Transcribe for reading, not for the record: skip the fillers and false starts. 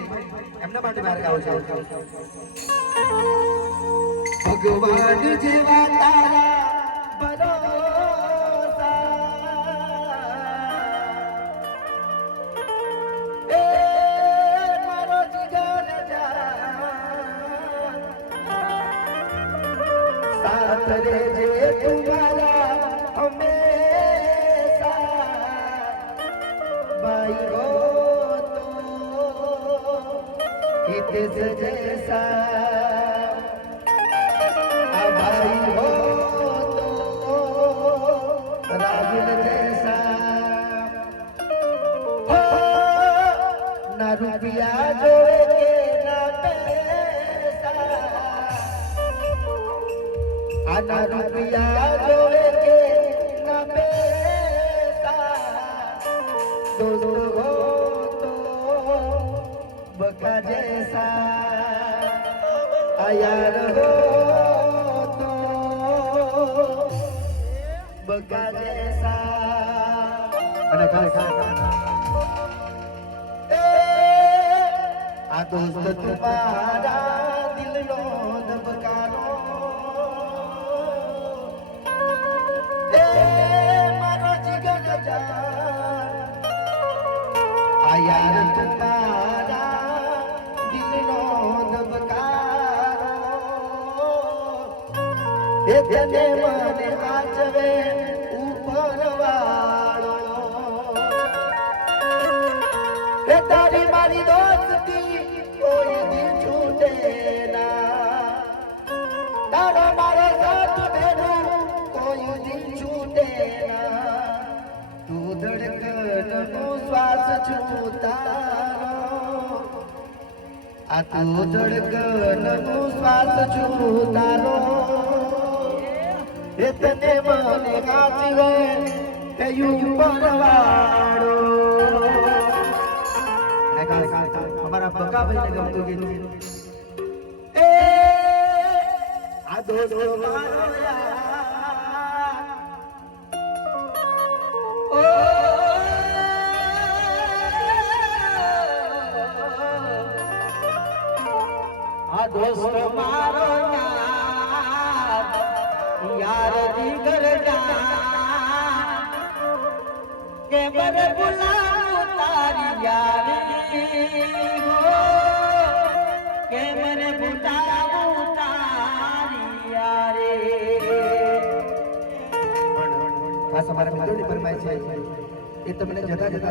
એમના માટે બહાર ગાવ છો ભગવાન જેવા તારા ભરોસા એ મારો જીગર જાન સાથ રેજે તુમારા હમેશા ભાઈ હો તો हित जैसा भाई हो तो रागिन जैसा हो ना रुपया जोड़े के ना पैसा ना रुपया जोड़े के ना पैसा दोस्त हो तो बका जैसा यार हो तो बका जैसा અને આ દોસ્ત તુમારા દિલનો ધબકારો એ મારો જીગર જાન આ યાર તુમારા દિલનો ધબકારો એ તેને મને આચવે ઉપર વાળો એ તારી મારી દોસ્તી કોઈ દી છૂટે ના તારો મારો સાથ બેનું કોઈ દી છૂટે ના તું ધડકન નું શ્વાસ છું તારો આ તું ધડકન નું શ્વાસ છું તારો इतने मने आचवे कयूं परवाड़ो हमारा बका भाई ने गमतो गीत ए आ दोस्त मारो यार ओ आ दोस्त मारो यार जिगर जान के मरे बुलाऊं तारी यारी हो के मरे बुलाऊं तारी यारी આ તમારા મિત્રોની ફરમાઈશ છે એ તમને જતા જતા